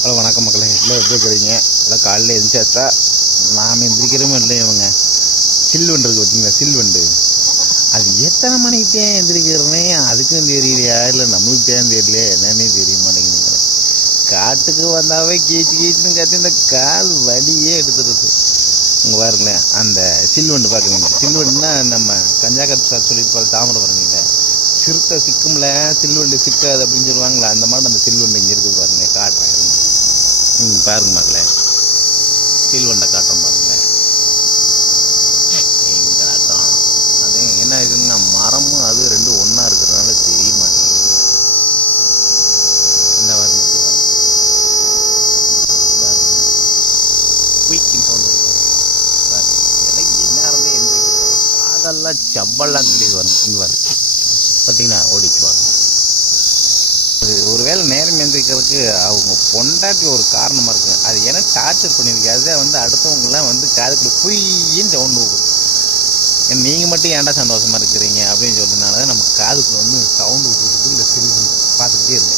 Hello வணக்கம் மக்களே. எல்லாம் எப்படி இருக்கிறீங்க? எல்லாம் காலையில் எழுந்திரிச்சாச்சா நாம் எந்திரிக்கிறோமே இல்லை இவங்க. சில்வண்டு இருக்கு பார்த்தீங்களா? சில்வண்டு. அது எத்தனை மணிக்கு தான் எந்திரிக்கிறனே அதுக்கும் தெரியலையா? இல்லை நம்மளுக்கு தான் தெரியலையா? என்னன்னே தெரிய மாட்டேங்குதுங்களே காட்டுக்கு வந்தாவே கீச்சு கீச்சுன்னு கத்தி இந்த கால் வலியே எடுத்துருது இங்கே பாருங்களேன் அந்த சில்வண்டு பார்க்குறீங்க. சில்வண்டுனா நம்ம கஞ்சாக்கத்து சார் சொல்லியிருப்பாரு தாமிரபரணியில். சிறுத்தை சிக்கும்ல சில்வண்டு சிக்காது அப்படின்னு சொல்லுவாங்களே அந்த மாதிரி அந்த சில்வண்டு இங்கே இருக்குது பாருங்கள் ம் பாருங்க மக்களே. சில்வண்டை காட்டுறோம் பாருங்களேன் எங்கடா காணும்? அது என்ன ஆகுதுன்னா மரமும் அது ரெண்டும் ஒன்றா இருக்கிறதுனால தெரிய மாட்டேங்குது. இந்த மாதிரி பாருங்க. குயிக்கிங் சவுண்ட் பாருங்க. இதெல்லாம் என்ன ஆரம்பே எந்திரிக்கு காதெல்லாம் செவ்வெல்லாம் கிடையாது வந்து இங்கே பாருங்க. பார்த்தீங்கன்னா ஓடிச்சு வாங்க. நேரம் அவங்க பொண்டாட்டி ஒரு காரணமாக இருக்குது அது ஏன்னா டார்ச்சர் பண்ணியிருக்கு வந்து அடுத்தவங்கலாம் வந்து காதுக்குள்ள பொய்யின்னு சவுண்டு விடும் நீங்கள் மட்டும் ஏன்டா சந்தோஷமாக இருக்கிறீங்க? அப்படின்னு சொல்றதுனால தான் நம்ம காதுக்குள்ள வந்து சவுண்டு விட்டுருக்கு இந்த சிறு பார்த்துக்கிட்டே இருக்கு